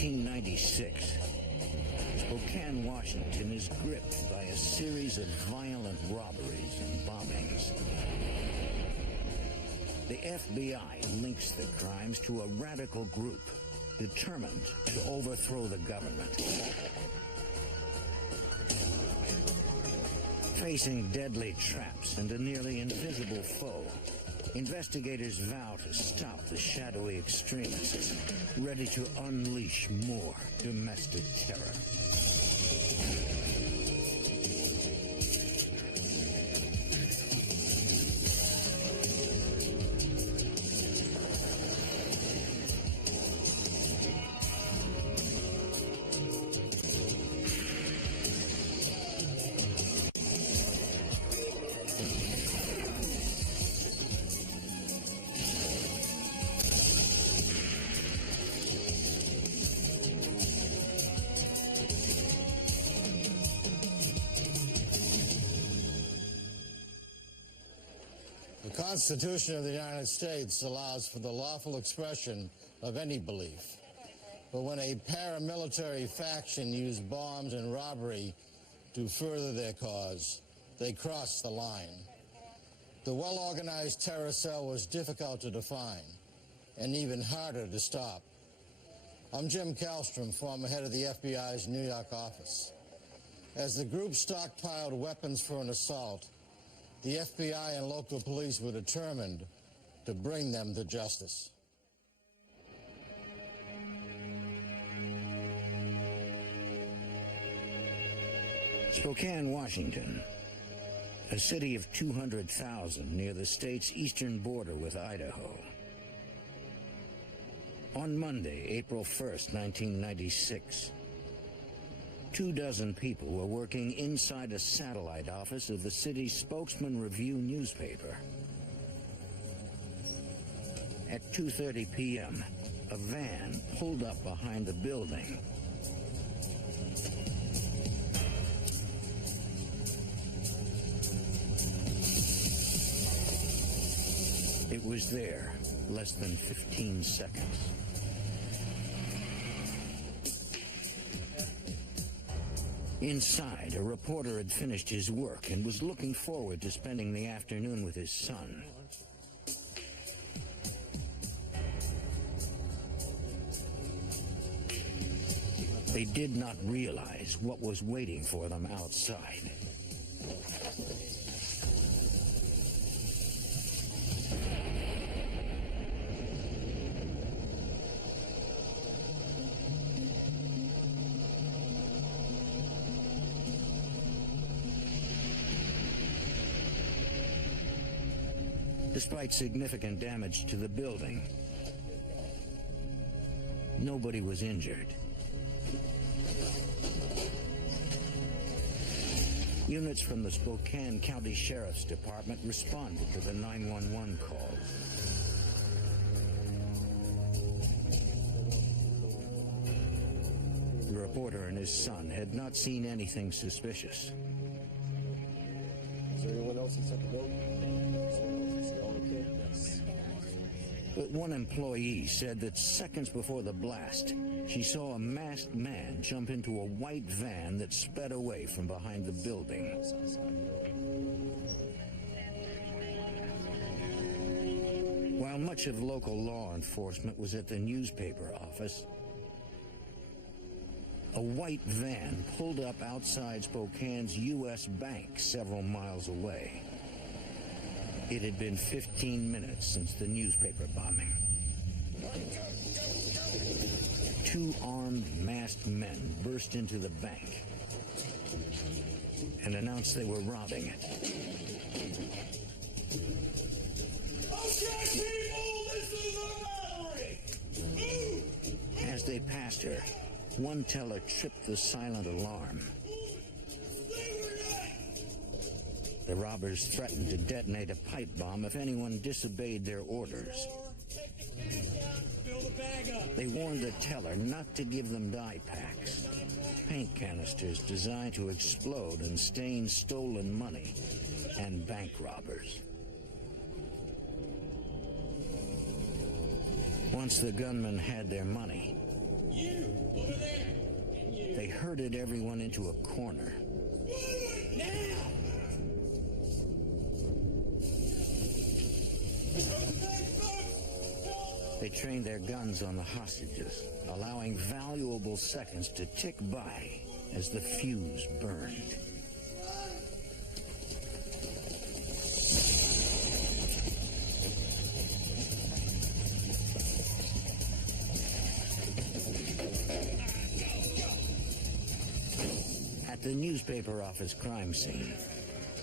1996, Spokane, Washington is gripped by a series of violent robberies and bombings. The FBI links the crimes to a radical group determined to overthrow the government. Facing deadly traps and a nearly invisible foe, investigators vow to stop the shadowy extremists, ready to unleash more domestic terror. The Constitution of the United States allows for the lawful expression of any belief. But when a paramilitary faction use bombs and robbery to further their cause, they cross the line. The well-organized terror cell was difficult to define and even harder to stop. I'm Jim Kallstrom, former head of the FBI's New York office. As the group stockpiled weapons for an assault, the FBI and local police were determined to bring them to justice. Spokane, Washington, a city of 200,000 near the state's eastern border with Idaho. On Monday, April 1st, 1996, 24 people were working inside a satellite office of the city's Spokesman Review newspaper. At 2:30 p.m., a van pulled up behind the building. It was there less than 15 seconds. Inside, a reporter had finished his work and was looking forward to spending the afternoon with his son. They did not realize what was waiting for them outside. Despite significant damage to the building, nobody was injured. Units from the Spokane County Sheriff's Department responded to the 911 call. The reporter and his son had not seen anything suspicious. Is there anyone else inside the building? Yes. But one employee said that seconds before the blast, she saw a masked man jump into a white van that sped away from behind the building. While much of local law enforcement was at the newspaper office, a white van pulled up outside Spokane's U.S. Bank several miles away. It had been 15 minutes since the newspaper bombing. Two armed, masked men burst into the bank and announced they were robbing it. Okay, people, this is a robbery! Move! As they passed her, one teller tripped the silent alarm. The robbers threatened to detonate a pipe bomb if anyone disobeyed their orders. They warned the teller not to give them dye packs, paint canisters designed to explode and stain stolen money, and bank robbers. Once the gunmen had their money, herded everyone into a corner. Now! They trained their guns on the hostages, allowing valuable seconds to tick by as the fuse burned. At the newspaper office crime scene,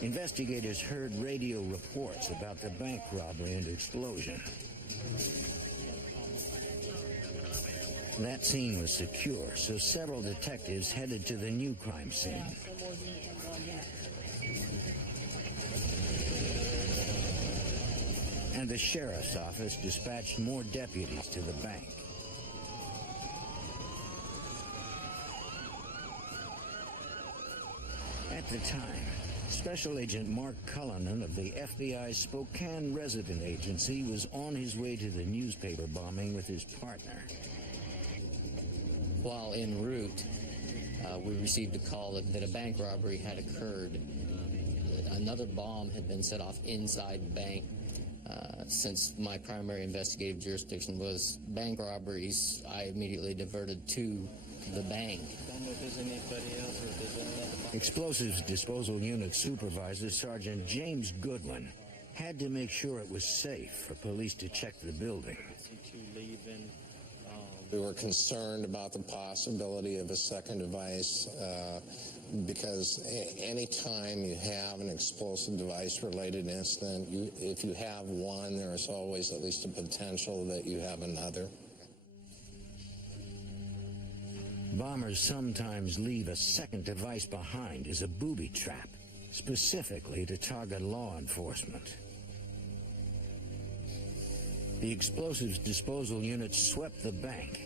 investigators heard radio reports about the bank robbery and explosion. That scene was secure, so several detectives headed to the new crime scene. And the sheriff's office dispatched more deputies to the bank. At the time, Special Agent Mark Cullinan of the FBI's Spokane Resident Agency was on his way to the newspaper bombing with his partner. While en route, we received a call that a bank robbery had occurred. Another bomb had been set off inside the bank. Since my primary investigative jurisdiction was bank robberies, I immediately diverted to the bank. Don't know if there's anybody else or if there's another bomb. Explosives Disposal Unit Supervisor Sergeant James Goodwin had to make sure it was safe for police to check the building. See two leaving. We were concerned about the possibility of a second device because any time you have an explosive device-related incident, if you have one, there is always at least a potential that you have another. Bombers sometimes leave a second device behind as a booby trap, specifically to target law enforcement. The Explosives Disposal Unit swept the bank,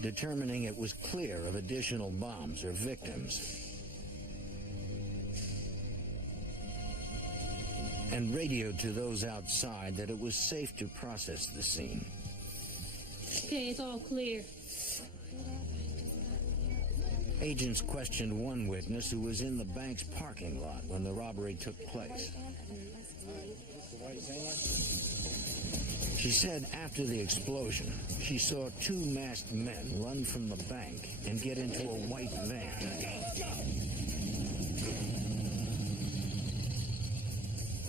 determining it was clear of additional bombs or victims, and radioed to those outside that it was safe to process the scene. Okay, it's all clear. Agents questioned one witness who was in the bank's parking lot when the robbery took place. She said after the explosion, she saw two masked men run from the bank and get into a white van.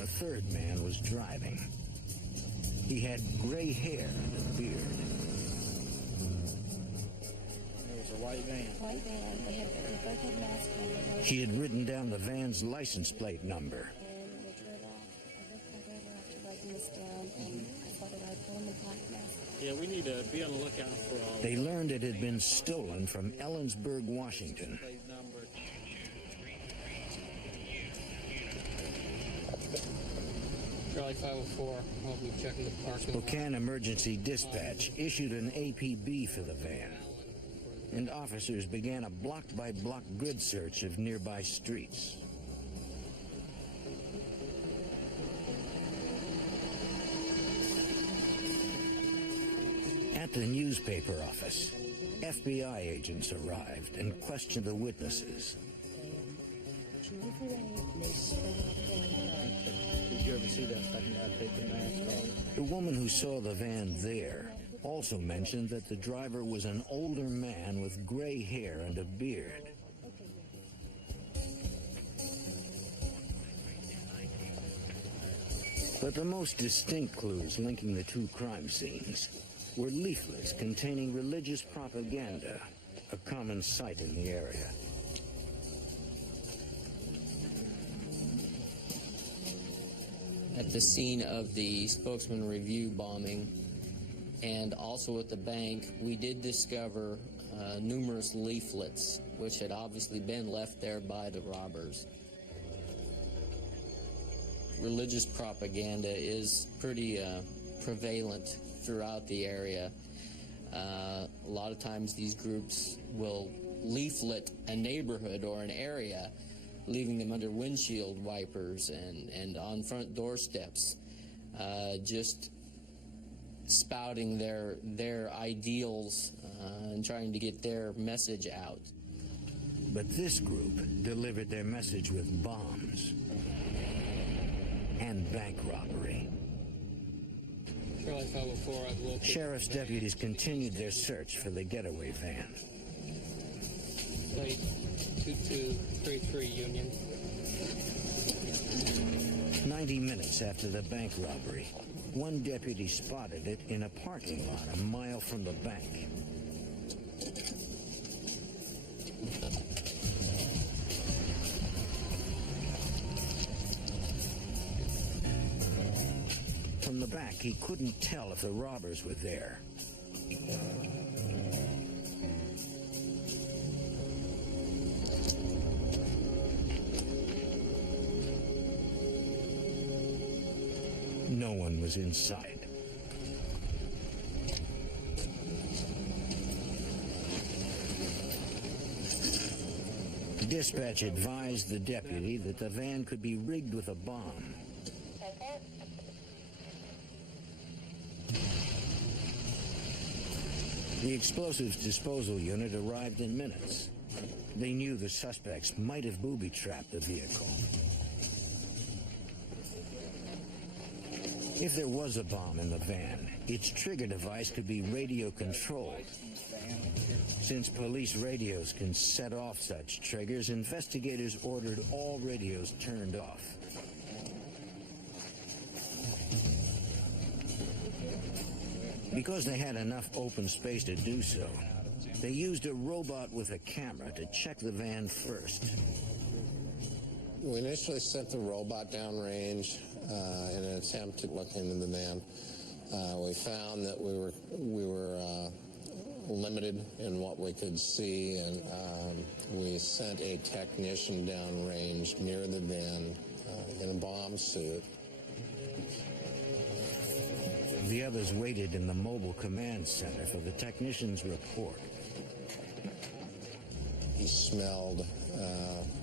A third man was driving. He had gray hair and a beard. It was a white van. White van. They both had masks on. She had written down the van's license plate number. And they drove off. I drove after writing this down, and I thought that I'd pull in the black mask. Yeah, we need to be on the lookout for They learned it had been stolen from Ellensburg, Washington. plate number. Charlie 504, I'll be checking the parking lot. Spokane Emergency Dispatch issued an APB for the van, and officers began a block-by-block grid search of nearby streets. At the newspaper office, FBI agents arrived and questioned the witnesses. Did you ever see that second guy take the mask off? The woman who saw the van there also mentioned that the driver was an older man with gray hair and a beard. But the most distinct clues linking the two crime scenes were leaflets containing religious propaganda, a common sight in the area. At the scene of the Spokesman Review bombing and also at the bank, we did discover numerous leaflets which had obviously been left there by the robbers. Religious propaganda is pretty prevalent throughout the area. A lot of times these groups will leaflet a neighborhood or an area, leaving them under windshield wipers and on front doorsteps, just spouting their ideals and trying to get their message out. But this group delivered their message with bombs and bank robbery. Charlie 504, I've located. Sheriff's deputies continued their search for the getaway van. Site 2233 Union. 90 minutes after the bank robbery, one deputy spotted it in a parking lot a mile from the bank. From the back, he couldn't tell if the robbers were there. No one was inside. Dispatch advised the deputy that the van could be rigged with a bomb. The explosives disposal unit arrived in minutes. They knew the suspects might have booby-trapped the vehicle. If there was a bomb in the van, its trigger device could be radio-controlled. Since police radios can set off such triggers, investigators ordered all radios turned off. Because they had enough open space to do so, they used a robot with a camera to check the van first. We initially sent the robot downrange in an attempt to look into the van. We found that we were limited in what we could see, and we sent a technician downrange near the van in a bomb suit. The others waited in the mobile command center for the technician's report. He smelled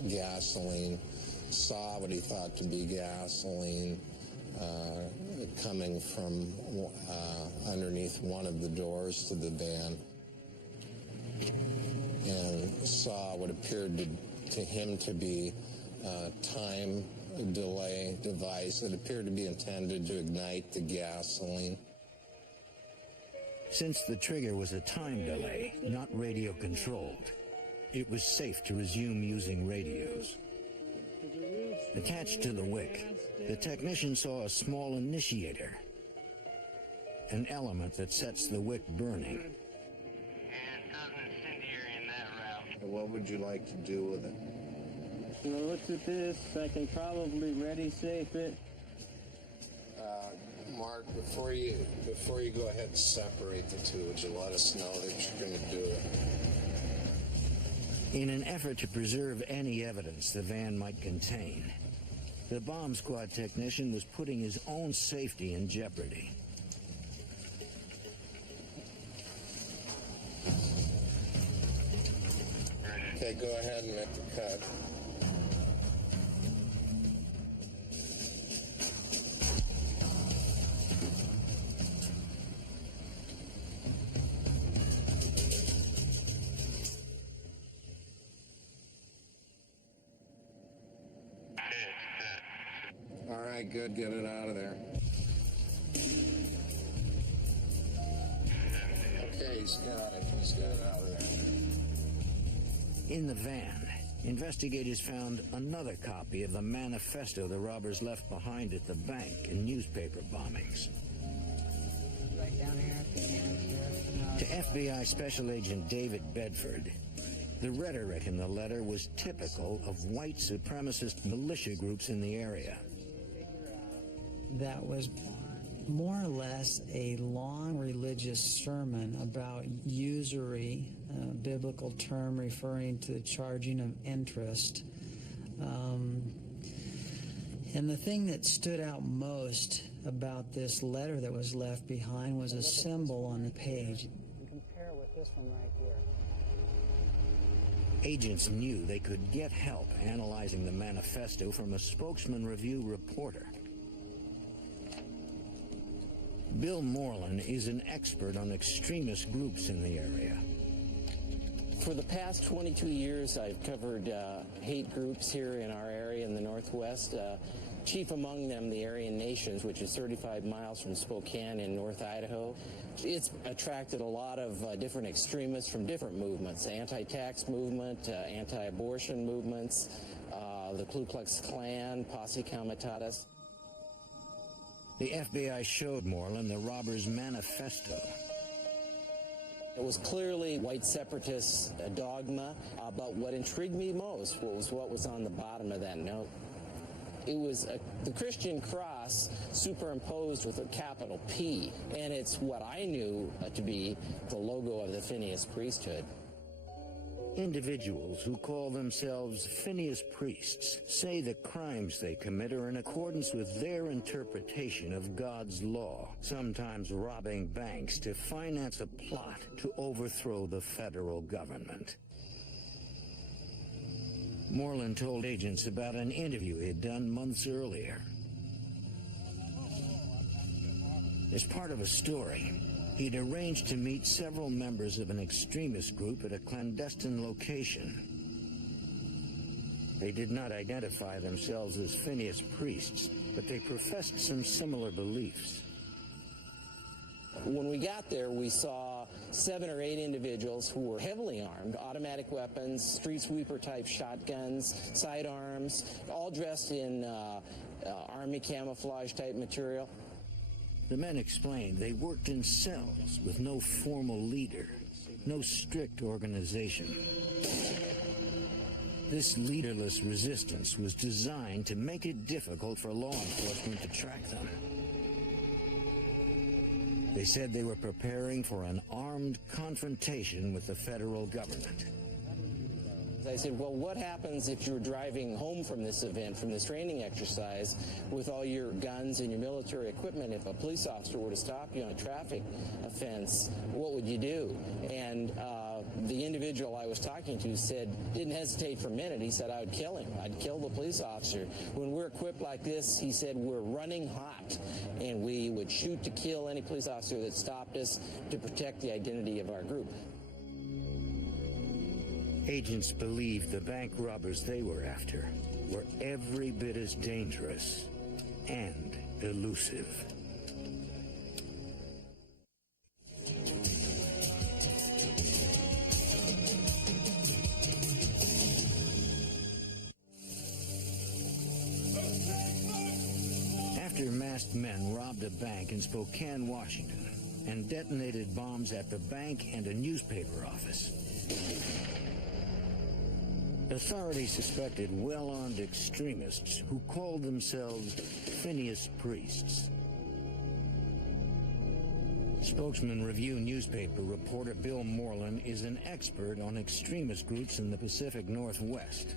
gasoline, saw what he thought to be gasoline coming from underneath one of the doors to the van, and saw what appeared to him to be a time delay device that appeared to be intended to ignite the gasoline. Since the trigger was a time delay, not radio controlled, it was safe to resume using radios. Attached to the wick, the technician saw a small initiator, an element that sets the wick burning. And it doesn't incendiary in that route. What would you like to do with it? When I looked at this, I can probably ready safe it. Mark, before you go ahead and separate the two, would you let us know that you're going to do it? In an effort to preserve any evidence the van might contain, the bomb squad technician was putting his own safety in jeopardy. Okay, go ahead and make the cut. All right, good. Get it out of there. Okay, he's got it. He's got it out of there. In the van, investigators found another copy of the manifesto the robbers left behind at the bank in newspaper bombings. Right down here at the end. To FBI Special Agent David Bedford, the rhetoric in the letter was typical of white supremacist militia groups in the area. That was more or less a long religious sermon about usury, a biblical term referring to the charging of interest. And the thing that stood out most about this letter that was left behind was a symbol on the page. Compare with this one right here. Agents knew they could get help analyzing the manifesto from a Spokesman Review reporter. Bill Moreland is an expert on extremist groups in the area. For the past 22 years, I've covered hate groups here in our area in the Northwest. Chief among them, the Aryan Nations, which is 35 miles from Spokane in North Idaho. It's attracted a lot of different extremists from different movements, anti-tax movement, anti-abortion movements, the Ku Klux Klan, Posse Comitatus. The FBI showed Moreland the robbers' manifesto. It was clearly white separatist dogma, but what intrigued me most was what was on the bottom of that note. It was the Christian cross superimposed with a capital P, and it's what I knew to be the logo of the Phineas priesthood. Individuals who call themselves Phineas priests say the crimes they commit are in accordance with their interpretation of God's law, sometimes robbing banks to finance a plot to overthrow the federal government. Moreland told agents about an interview he had done months earlier. As part of a story, he'd arranged to meet several members of an extremist group at a clandestine location. They did not identify themselves as Phineas priests, but they professed some similar beliefs. When we got there, we saw 7 or 8 individuals who were heavily armed, automatic weapons, street sweeper type shotguns, sidearms, all dressed in army camouflage type material. The men explained they worked in cells with no formal leader, no strict organization. This leaderless resistance was designed to make it difficult for law enforcement to track them. They said they were preparing for an armed confrontation with the federal government. I said, well, what happens if you're driving home from this event, from this training exercise, with all your guns and your military equipment? If a police officer were to stop you on a traffic offense, what would you do? And the individual I was talking to said, didn't hesitate for a minute. He said, I would kill him. I'd kill the police officer. When we're equipped like this, he said, we're running hot, and we would shoot to kill any police officer that stopped us to protect the identity of our group. Agents believed the bank robbers they were after were every bit as dangerous and elusive. After masked men robbed a bank in Spokane, Washington, and detonated bombs at the bank and a newspaper office, authorities suspected well-armed extremists who called themselves Phineas priests. Spokesman Review newspaper reporter Bill Moreland is an expert on extremist groups in the Pacific Northwest.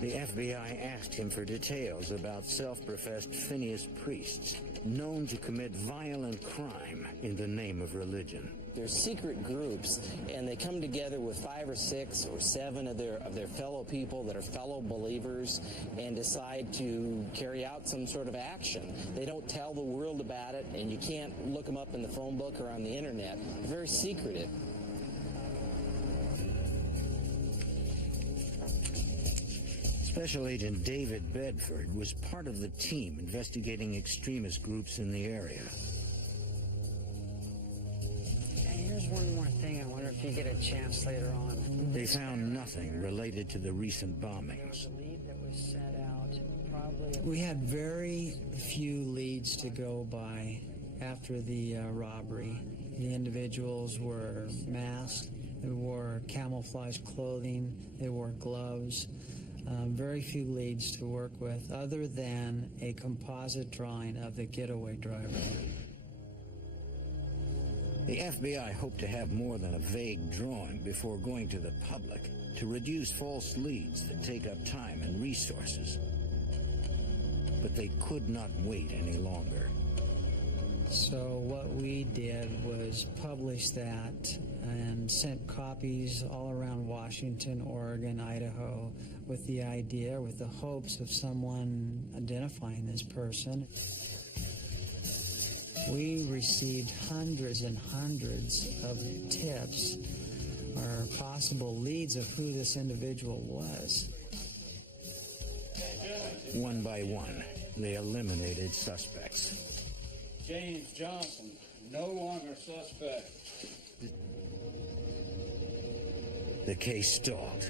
The FBI asked him for details about self-professed Phineas priests known to commit violent crime in the name of religion. They're secret groups, and they come together with 5 or 6 or 7 of their fellow people that are fellow believers and decide to carry out some sort of action. They don't tell the world about it, and you can't look them up in the phone book or on the internet. They're very secretive. Special Agent David Bedford was part of the team investigating extremist groups in the area. Here's one more thing. I wonder if you get a chance later on. They found nothing related to the recent bombings. We had very few leads to go by after the robbery. The individuals were masked, they wore camouflage clothing, they wore gloves. Very few leads to work with other than a composite drawing of the getaway driver. The FBI hoped to have more than a vague drawing before going to the public to reduce false leads that take up time and resources. But they could not wait any longer. So what we did was publish that and sent copies all around Washington, Oregon, Idaho, with the idea, with the hopes of someone identifying this person. We received hundreds and hundreds of tips or possible leads of who this individual was. One by one, they eliminated suspects. James Johnson, no longer suspect. The case stalled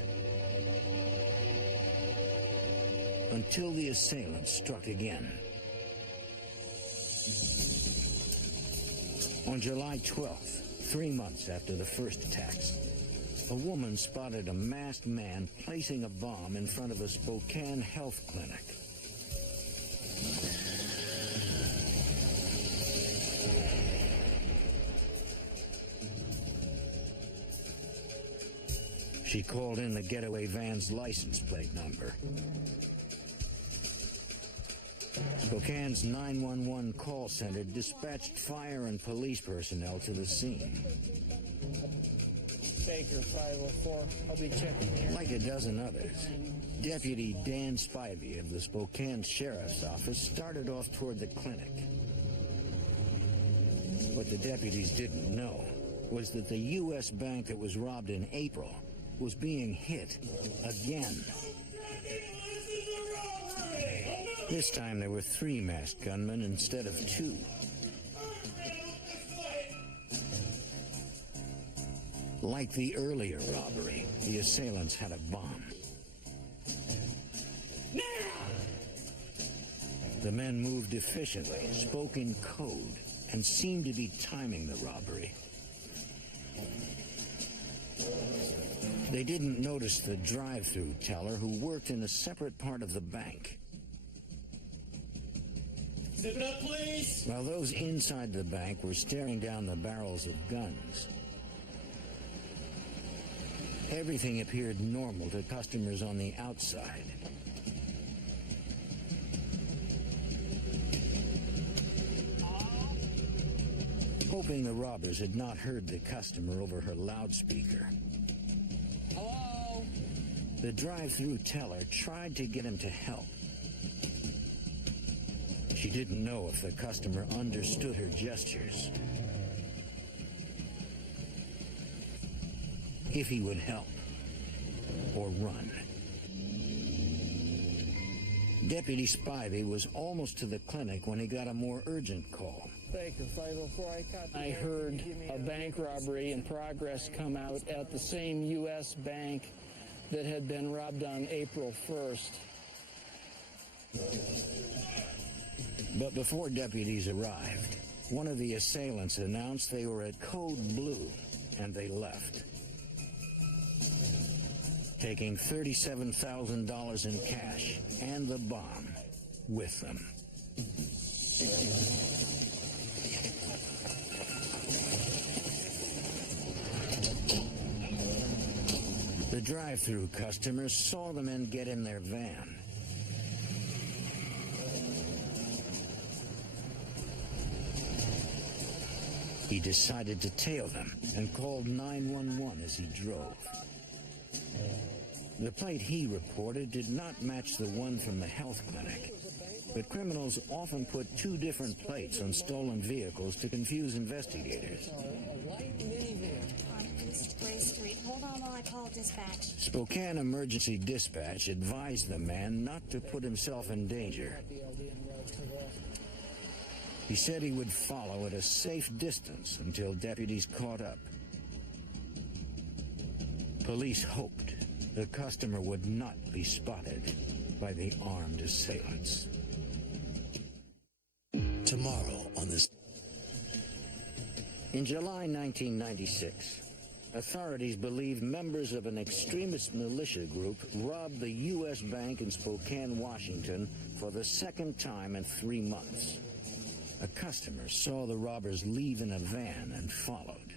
until the assailant struck again. On July 12th, 3 months after the first attacks, a woman spotted a masked man placing a bomb in front of a Spokane health clinic. She called in the getaway van's license plate number. Spokane's 911 call center dispatched fire and police personnel to the scene. Baker 504, I'll be checking here. Like a dozen others, Deputy Dan Spivey of the Spokane Sheriff's Office started off toward the clinic. What the deputies didn't know was that the U.S. bank that was robbed in April was being hit again. This time there were 3 masked gunmen instead of 2. Like the earlier robbery, the assailants had a bomb. The men moved efficiently, spoke in code, and seemed to be timing the robbery. They didn't notice the drive-through teller who worked in a separate part of the bank. Zip it up, please! While those inside the bank were staring down the barrels of guns, everything appeared normal to customers on the outside. Hoping the robbers had not heard the customer over her loudspeaker, Hello? the drive-through teller tried to get him to help. She didn't know if the customer understood her gestures, if he would help or run. Deputy Spivey was almost to the clinic when he got a more urgent call. Baker 504, I heard a bank robbery in progress come out at the same U.S. bank that had been robbed on April 1st. But before deputies arrived, one of the assailants announced they were at Code Blue, and they left, taking $37,000 in cash and the bomb with them. The drive-through customers saw the men get in their van. He decided to tail them and called 911 as he drove. The plate he reported did not match the one from the health clinic, but criminals often put 2 different plates on stolen vehicles to confuse investigators. Hold on while I call dispatch. Spokane Emergency Dispatch advised the man not to put himself in danger. He said he would follow at a safe distance until deputies caught up. Police hoped the customer would not be spotted by the armed assailants. Tomorrow on this. In July 1996, authorities believe members of an extremist militia group robbed the U.S. Bank in Spokane, Washington for the second time in 3 months. A customer saw the robbers leave in a van and followed.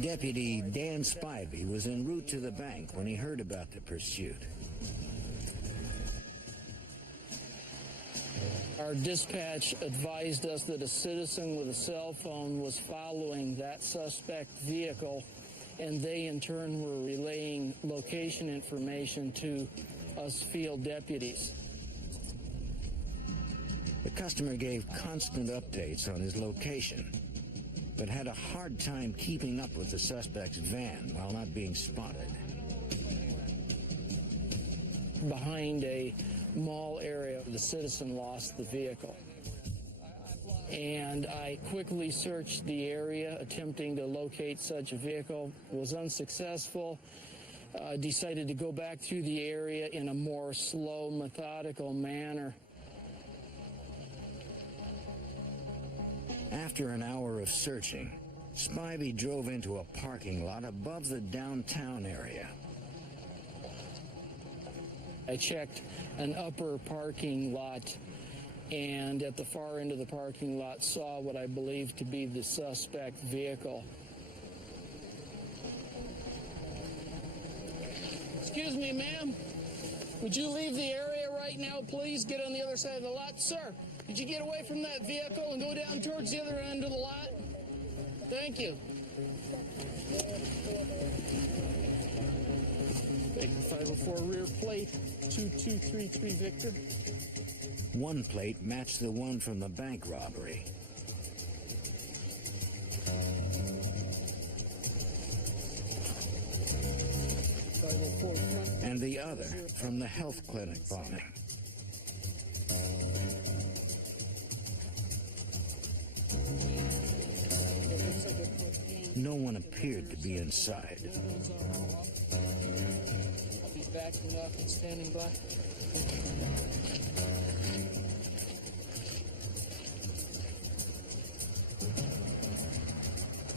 Deputy Dan Spivey was en route to the bank when he heard about the pursuit. Our dispatch advised us that a citizen with a cell phone was following that suspect vehicle, and they in turn were relaying location information to us field deputies. The customer gave constant updates on his location. but had a hard time keeping up with the suspect's van while not being spotted. Behind a mall area, the citizen lost the vehicle. And I quickly searched the area, attempting to locate such a vehicle. Was unsuccessful. Decided to go back through the area in a more slow, methodical manner. After an hour of searching, Spivey drove into a parking lot above the downtown area. I checked an upper parking lot, and at the far end of the parking lot saw what I believed to be the suspect vehicle. Excuse me, ma'am. Would you leave the area right now, please? Get on the other side of the lot. Sir, could you get away from that vehicle and go down towards the other end of the lot? Thank you. Baker 504 rear plate, 2233 Victor. One plate matched the one from the bank robbery. And the other from the health clinic bombing. No one appeared to be inside. I'll be backing up and standing by.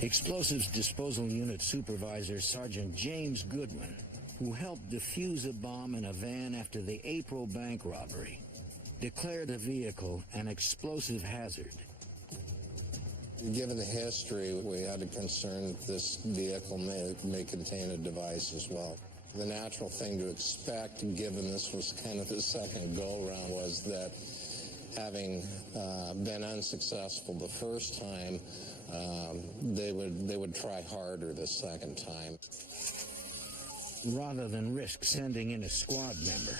Explosives Disposal Unit Supervisor Sergeant James Goodwin, who helped defuse a bomb in a van after the April bank robbery, declared the vehicle an explosive hazard. Given the history, we had a concern that this vehicle may contain a device as well. The natural thing to expect, given this was kind of the second go-around, was that having been unsuccessful the first time, they would try harder the second time. Rather than risk sending in a squad member,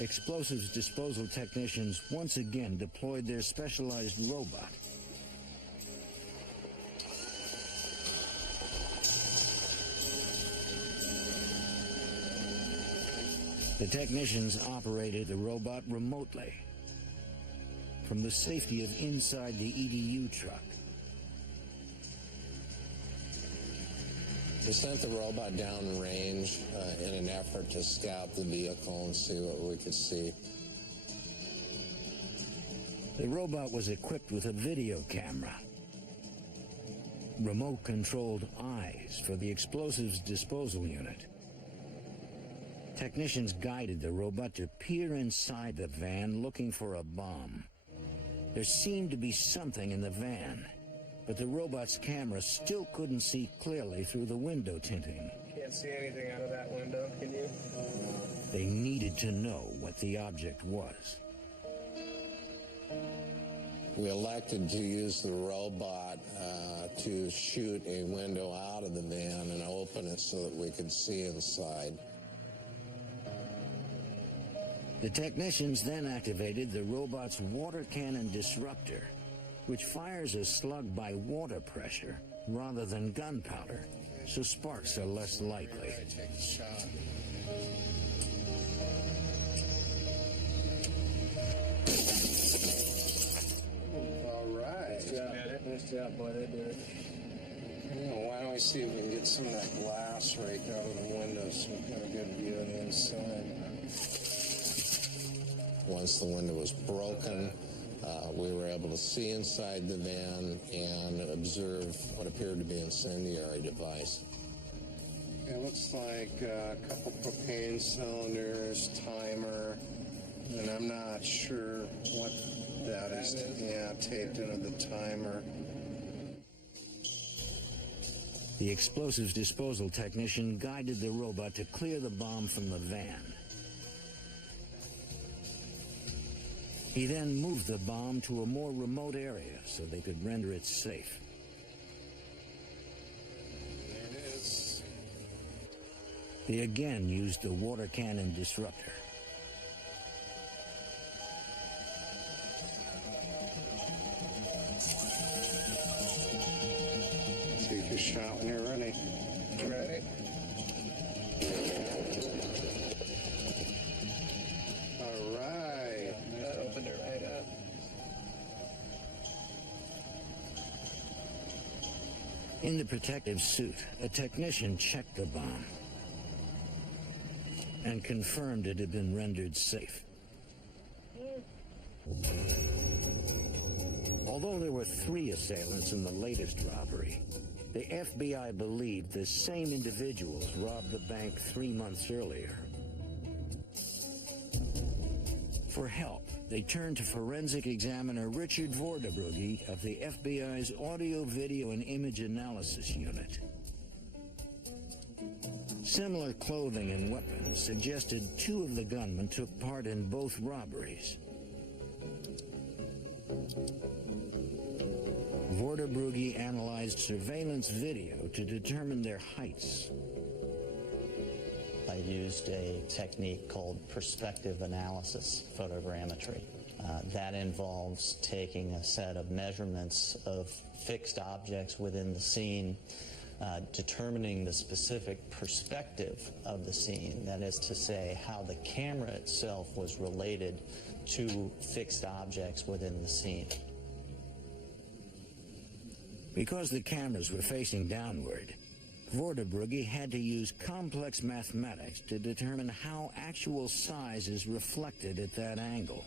explosives disposal technicians once again deployed their specialized robot. The technicians operated the robot remotely from the safety of inside the EDU truck. We sent the robot down range in an effort to scout the vehicle and see what we could see. The robot was equipped with a video camera, remote-controlled eyes for the explosives disposal unit. Technicians guided the robot to peer inside the van looking for a bomb. There seemed to be something in the van, but the robot's camera still couldn't see clearly through the window tinting. Can't see anything out of that window, can you? They needed to know what the object was. We elected to use the robot to shoot a window out of the van and open it so that we could see inside. The technicians then activated the robot's water cannon disruptor, which fires a slug by water pressure rather than gunpowder, so sparks are less likely. Take a shot. All right. Nice job, boy. They did it. Why don't we see if we can get some of that glass right out of the window so we've got a good view of the inside. Once the window was broken, we were able to see inside the van and observe what appeared to be an incendiary device. It looks like a couple propane cylinders, timer, and I'm not sure what that is. Yeah, taped into the timer. The explosives disposal technician guided the robot to clear the bomb from the van. He then moved the bomb to a more remote area so they could render it safe. There it is. They again used the water cannon disruptor. shot when you're ready. Ready? All right. That opened it right up. In the protective suit, a technician checked the bomb and confirmed it had been rendered safe. Although there were 3 assailants in the latest robbery, the FBI believed the same individuals robbed the bank 3 months earlier. For help, they turned to forensic examiner Richard Vorderbrugge of the FBI's Audio, Video, and Image Analysis Unit. Similar clothing and weapons suggested 2 of the gunmen took part in both robberies. Vorderbrugge analyzed surveillance video to determine their heights. I used a technique called perspective analysis photogrammetry. That involves taking a set of measurements of fixed objects within the scene, determining the specific perspective of the scene, that is to say, how the camera itself was related to fixed objects within the scene. Because the cameras were facing downward, Vorderbrugge had to use complex mathematics to determine how actual size is reflected at that angle.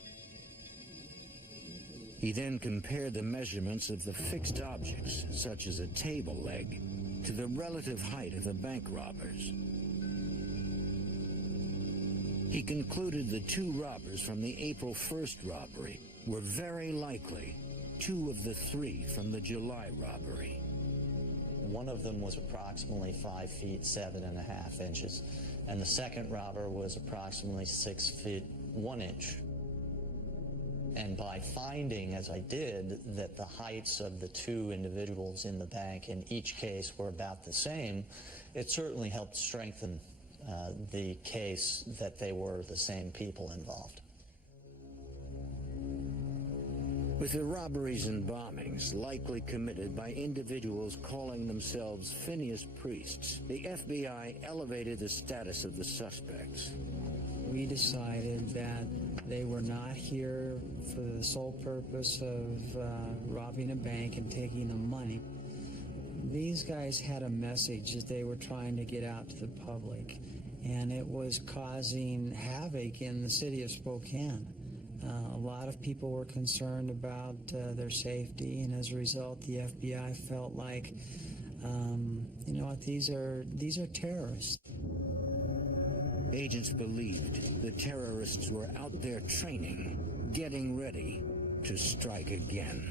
He then compared the measurements of the fixed objects, such as a table leg, to the relative height of the bank robbers. He concluded the 2 robbers from the April 1st robbery were very likely 2 of the 3 from the July robbery. One of them was approximately 5 feet 7.5 inches, and the second robber was approximately 6 feet 1 inch. And by finding, as I did, that the heights of the 2 individuals in the bank in each case were about the same, it certainly helped strengthen the case that they were the same people involved. With the robberies and bombings likely committed by individuals calling themselves Phineas priests, the FBI elevated the status of the suspects. We decided that they were not here for the sole purpose of robbing a bank and taking the money. These guys had a message that they were trying to get out to the public, and it was causing havoc in the city of Spokane. A lot of people were concerned about their safety, and as a result, the FBI felt like, you know what, these are terrorists. Agents believed the terrorists were out there training, getting ready to strike again.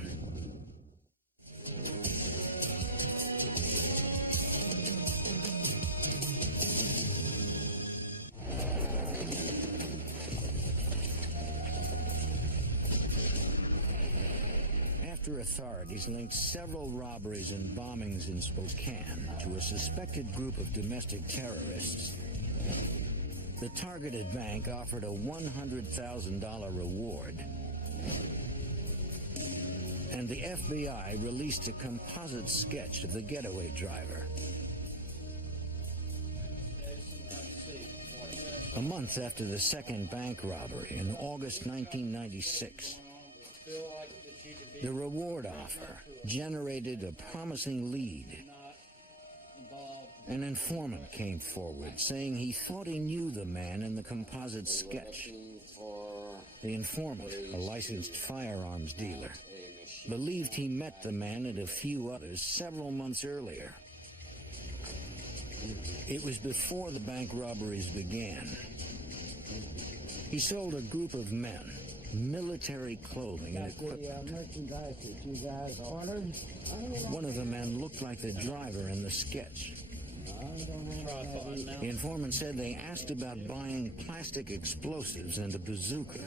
After authorities linked several robberies and bombings in Spokane to a suspected group of domestic terrorists, the targeted bank offered a $100,000 reward, and the FBI released a composite sketch of the getaway driver. A month after the second bank robbery in August 1996, the reward offer generated a promising lead. An informant came forward saying he thought he knew the man in the composite sketch. The informant, a licensed firearms dealer, believed he met the man and a few others several months earlier. It was before the bank robberies began. He sold a group of men military clothing and equipment. Merchandise that you guys ordered. One of the men looked like the driver in the sketch. The informant said they asked about buying plastic explosives and a bazooka.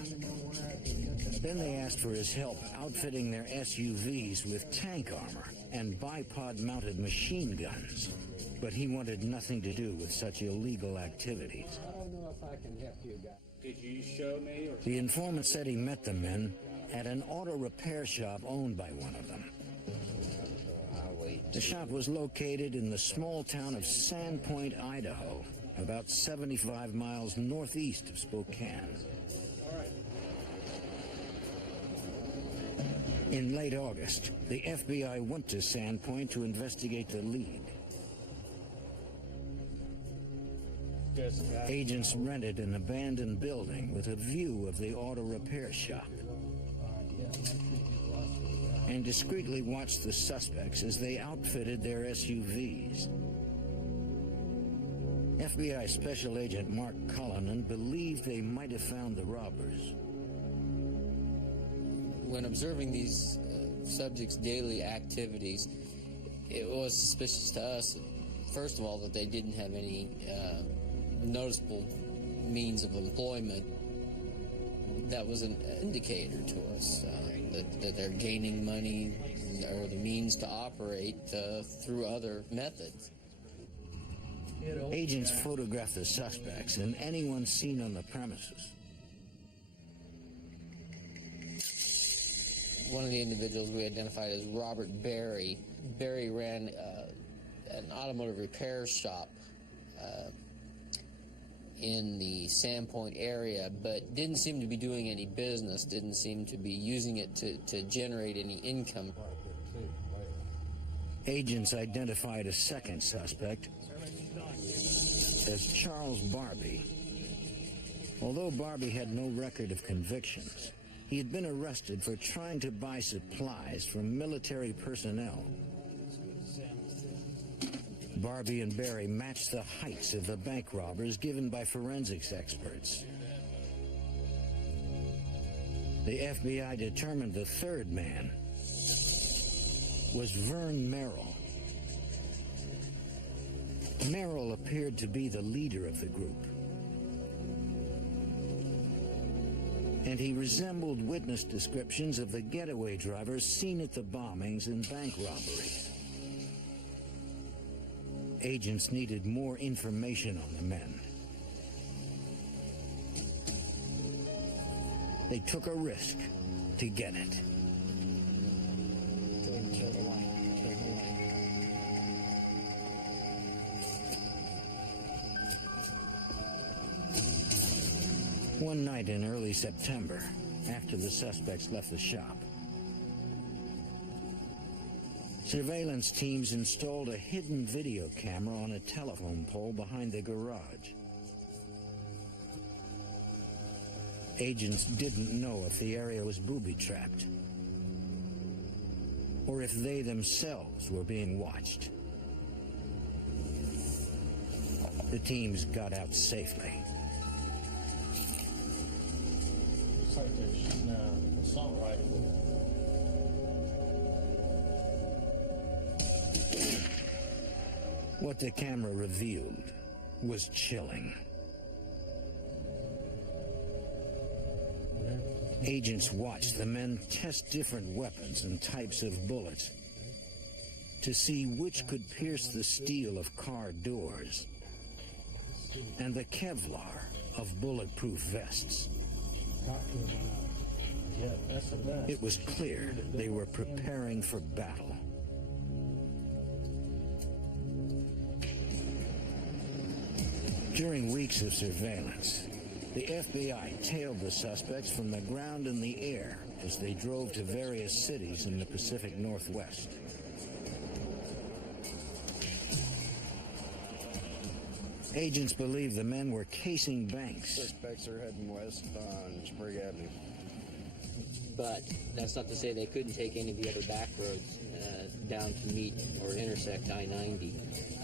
Then they asked for his help outfitting their SUVs with tank armor and bipod-mounted machine guns. But he wanted nothing to do with such illegal activities. I don't know if I can help you guys. Could you show me? The informant said he met the men at an auto repair shop owned by one of them. I'll wait. The shop was located in the small town of Sandpoint, Idaho, about 75 miles northeast of Spokane. In late August, the FBI went to Sandpoint to investigate the lead. Agents rented an abandoned building with a view of the auto repair shop and discreetly watched the suspects as they outfitted their SUVs. FBI Special Agent Mark Cullinan believed they might have found the robbers. When observing these subjects' daily activities, it was suspicious to us, first of all, that they didn't have any noticeable means of employment. That was an indicator to us that they're gaining money or the means to operate through other methods. Agents photographed the suspects and anyone seen on the premises. One of the individuals we identified as Robert Berry. Berry ran an automotive repair shop in the Sandpoint area, but didn't seem to be doing any business, didn't seem to be using it to generate any income. Agents identified a second suspect as Charles Barbie. Although Barbie had no record of convictions, he had been arrested for trying to buy supplies from military personnel. Barbie and Berry matched the heights of the bank robbers given by forensics experts. The FBI determined the third man was Vern Merrill. Merrill appeared to be the leader of the group, and he resembled witness descriptions of the getaway drivers seen at the bombings and bank robberies. Agents needed more information on the men. They took a risk to get it. Kill the light. Kill the light. One night in early September, after the suspects left the shop, surveillance teams installed a hidden video camera on a telephone pole behind the garage. Agents didn't know if the area was booby-trapped or if they themselves were being watched. The teams got out safely. Looks like they're shooting an assault rifle. What the camera revealed was chilling. Agents watched the men test different weapons and types of bullets to see which could pierce the steel of car doors and the Kevlar of bulletproof vests. It was clear they were preparing for battle. During weeks of surveillance, the FBI tailed the suspects from the ground and the air as they drove to various cities in the Pacific Northwest. Agents believe the men were casing banks. Suspects are heading west on Sprague Avenue. But that's not to say they couldn't take any of the other back roads down to meet or intersect I-90.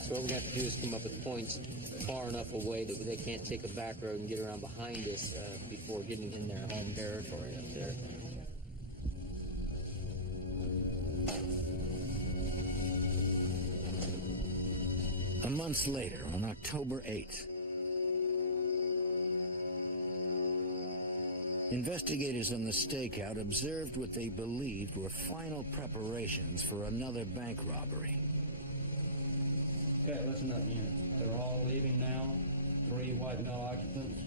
So what we're going to have to do is come up with points far enough away that they can't take a back road and get around behind us before getting in their home territory up there. A month later, on October 8th, investigators on the stakeout observed what they believed were final preparations for another bank robbery. Okay, listen up, unit. They're all leaving now. 3 white male occupants.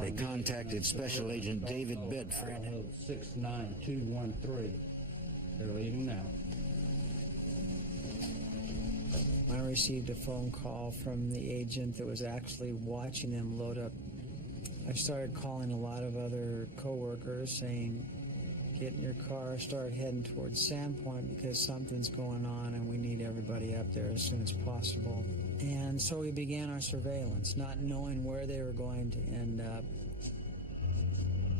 They contacted Special Agent David Bedford. 69213. They're leaving now. received a phone call from the agent that was actually watching them load up. I started calling a lot of other coworkers saying, get in your car, start heading towards Sandpoint because something's going on and we need everybody up there as soon as possible. And so we began our surveillance, not knowing where they were going to end up.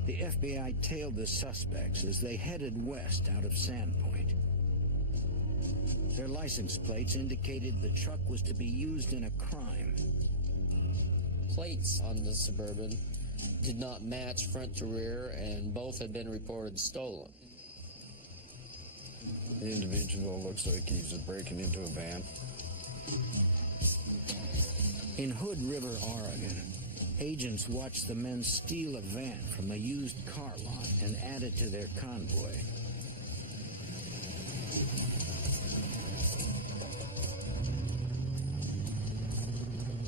The FBI tailed the suspects as they headed west out of Sandpoint. Their license plates indicated the truck was to be used in a crime. Plates on the Suburban did not match front to rear, and both had been reported stolen. The individual looks like he's breaking into a van. In Hood River, Oregon, agents watched the men steal a van from a used car lot and add it to their convoy.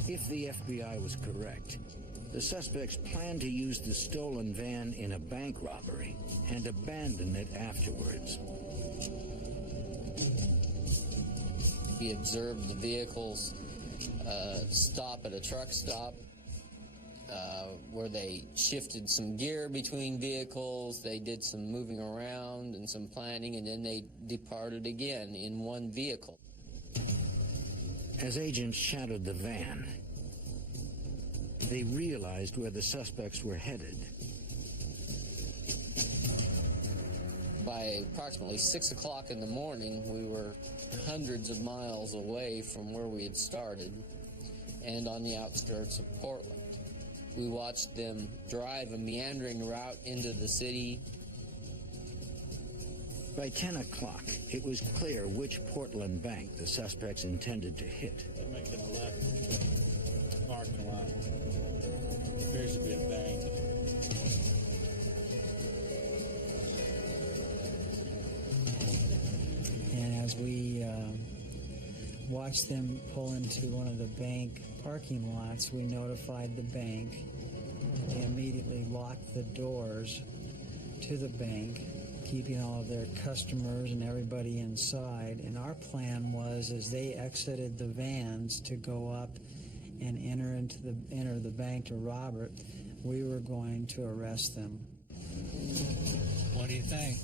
If the FBI was correct, the suspects planned to use the stolen van in a bank robbery and abandon it afterwards. We observed the vehicles stop at a truck stop where they shifted some gear between vehicles, they did some moving around and some planning, and then they departed again in one vehicle. As agents shadowed the van, they realized where the suspects were headed. By approximately 6 o'clock in the morning, we were hundreds of miles away from where we had started and on the outskirts of Portland. We watched them drive a meandering route into the city. By 10 o'clock, it was clear which Portland bank the suspects intended to hit. They're making a left parking lot. Appears to be a bank. And as we watched them pull into one of the bank parking lots, we notified the bank. They immediately locked the doors to the bank, keeping all of their customers and everybody inside. And our plan was, as they exited the vans to go up and enter the bank to rob it, we were going to arrest them. What do you think?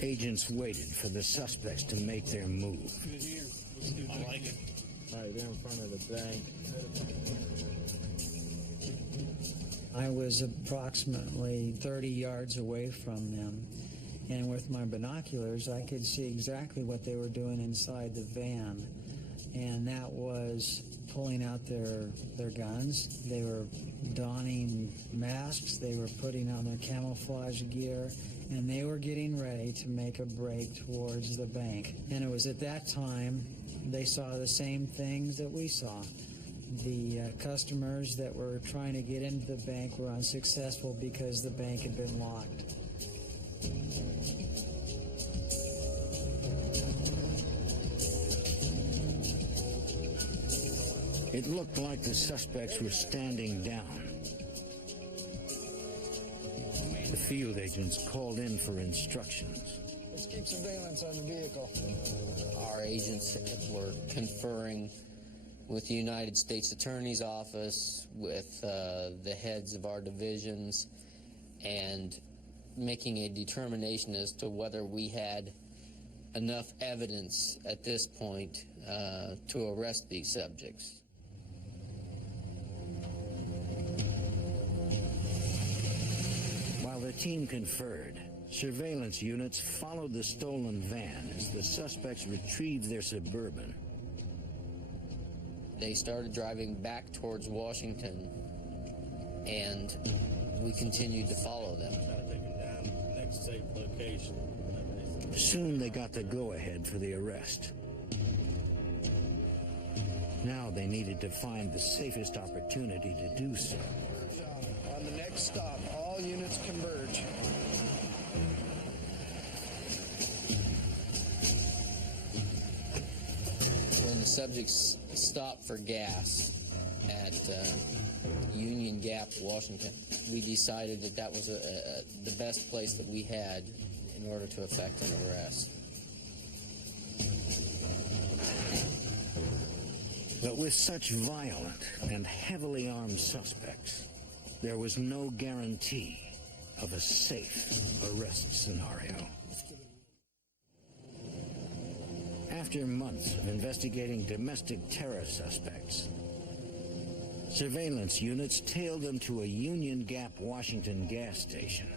Agents waited for the suspects to make their move. Good here. I like it. Right there in front of the bank. I was approximately 30 yards away from them, and with my binoculars I could see exactly what they were doing inside the van, and that was pulling out their guns. They were donning masks, they were putting on their camouflage gear, and they were getting ready to make a break towards the bank. And it was at that time they saw the same things that we saw. The customers that were trying to get into the bank were unsuccessful because the bank had been locked. It looked like the suspects were standing down. The field agents called in for instructions. Let's keep surveillance on the vehicle. Our agents were conferring with the United States Attorney's Office, with the heads of our divisions, and making a determination as to whether we had enough evidence at this point to arrest these subjects. While the team conferred, surveillance units followed the stolen van as the suspects retrieved their Suburban. They started driving back towards Washington, and we continued to follow them. Try to take them down to the next safe location. Soon they got the go-ahead for the arrest. Now they needed to find the safest opportunity to do so. On the next stop, all units converge. When the subjects stopped for gas at Union Gap, Washington, we decided that that was the best place that we had in order to effect an arrest. But with such violent and heavily armed suspects, there was no guarantee of a safe arrest scenario. After months of investigating domestic terror suspects, surveillance units tailed them to a Union Gap, Washington gas station.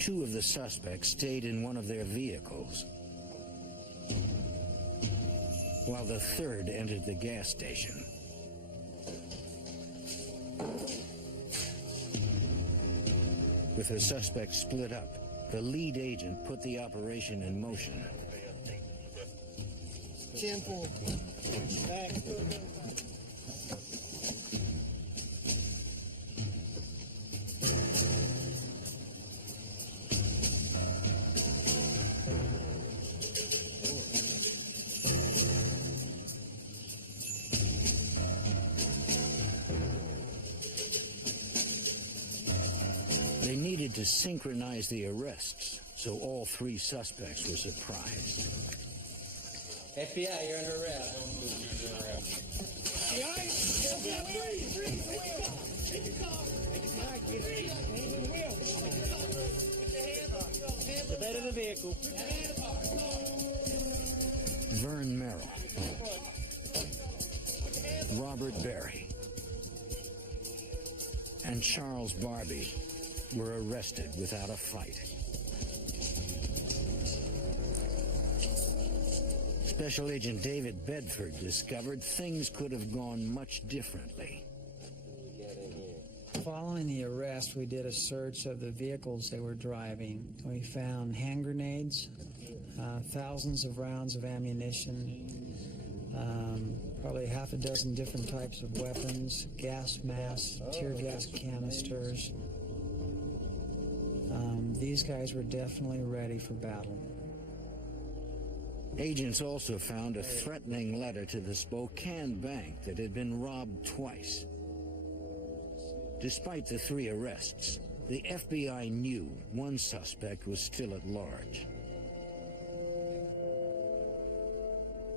Two of the suspects stayed in one of their vehicles, while the third entered the gas station. With the suspects split up, the lead agent put the operation in motion. 10-4. Back. They needed to synchronize the arrests, so all three suspects were surprised. FBI, you're under arrest. The bed of the vehicle. Vern Merrill, Robert Berry, and Charles Barbie were arrested without a fight. Special Agent David Bedford discovered things could have gone much differently. Following the arrest, we did a search of the vehicles they were driving. We found hand grenades, thousands of rounds of ammunition, probably half a dozen different types of weapons, gas masks, tear gas canisters. These guys were definitely ready for battle. Agents also found a threatening letter to the Spokane bank that had been robbed twice. Despite the three arrests, the FBI knew one suspect was still at large.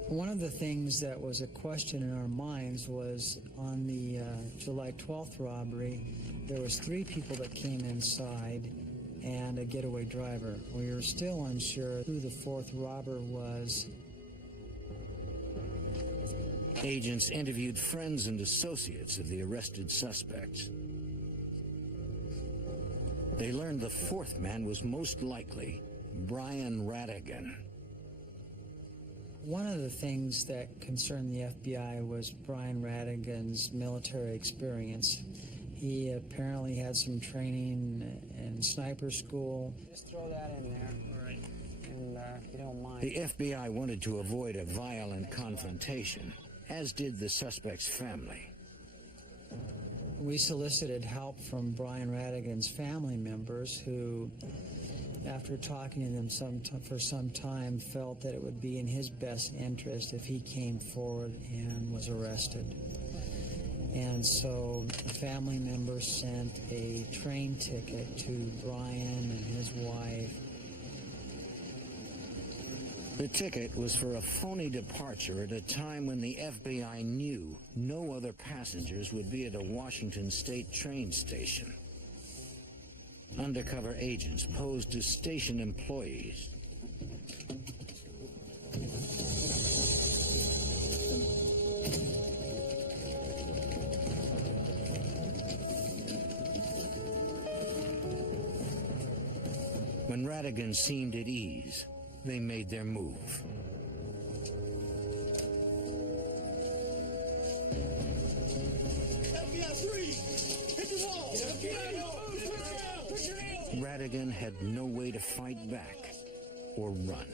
One of the things that was a question in our minds was on the July 12th robbery, there was 3 people that came inside and a getaway driver. We were still unsure who the 4th robber was. Agents interviewed friends and associates of the arrested suspects. They learned the 4th man was most likely Brian Radigan. One of the things that concerned the FBI was Brian Radigan's military experience. He apparently had some training in sniper school. Just throw that in there. All right. And if you don't mind. The FBI wanted to avoid a violent confrontation, as did the suspect's family. We solicited help from Brian Radigan's family members who, after talking to them for some time, felt that it would be in his best interest if he came forward and was arrested. And so the family members sent a train ticket to Brian and his wife. The ticket was for a phony departure at a time when the FBI knew no other passengers would be at a Washington state train station. Undercover agents posed as station employees. When Radigan seemed at ease, they made their move. Radigan had no way to fight back or run.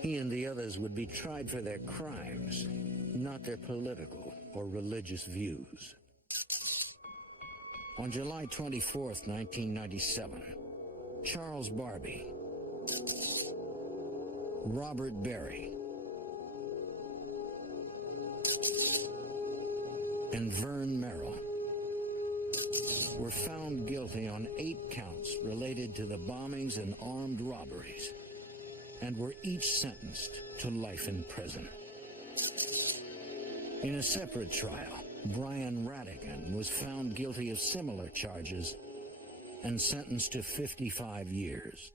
He and the others would be tried for their crimes, not their political or religious views. On July 24th, 1997, Charles Barbie, Robert Berry, and Vern Merrill were found guilty on 8 counts related to the bombings and armed robberies and were each sentenced to life in prison. In a separate trial, Brian Radigan was found guilty of similar charges and sentenced to 55 years.